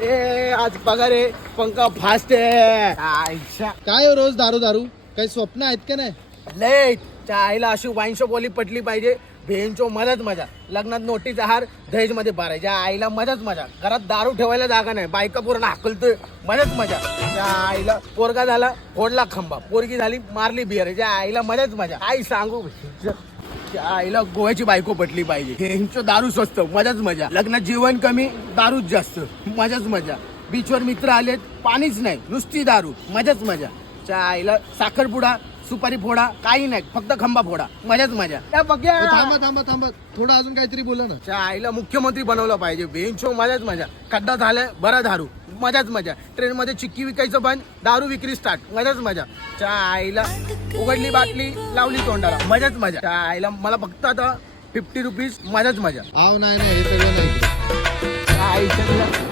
ए आज पगार आहे, पंखा फास्ट आहे. आईच्या काय हो रोज दारू दारू? काही स्वप्न आहेत का नाही? लय त्या आईला अशी वाईन शॉप वाली पटली पाहिजे. भेंचो मजाच मजा. लग्नात नोटीचा हार दहेज मध्ये भरायच्या आईला मजाच मजा. घरात दारू ठेवायला जागा नाही, बायका पूर्ण हाकलतोय, मजाच मजा. त्या आईला पोरगा झाला, फोडला खंबा, पोरगी झाली मारली बिअर. त्या आईला मजाच मजा. आई सांगू त्या आईला गोव्याची बायको पटली पाहिजे. भेंचो दारू स्वस्त, मजाच मजा. लग्नात जेवण कमी, दारूच जास्त, मजाच मजा. बीचवर मित्र आलेत, पाणीच नाही, नुसती दारू, मजाच मजा. त्या आईला साखरपुडा, सुपारी फोडा, काही नाही, फक्त खंबा फोडा, मजाच मजा. त्या बघ्या थांबा थांबा थांबा, थोडं अजून काहीतरी बोला ना. त्या आईला मुख्यमंत्री बनवलं पाहिजे. बेंचो मजाच मजा. खड्डा झालाय, बरा दारू, मजाच मजा. ट्रेन मध्ये चिक्की विकायचं बंद, दारू विक्री स्टार्ट, मजाच मजा. त्या आईला उघडली बाटली, लावली तोंडाला, मजाच मजा. त्या आईला मला फक्त आता 50 रुपीज, मजाच मजा. आव नाही नाही, हे सगळं नाही. त्या आईच्या